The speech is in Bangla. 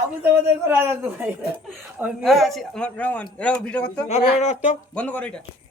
আমি তোমাদের আমাদের আসতো ভাই আমি আছি আমার রহমান এটা ভিডিও করতে বন্ধ করো এটা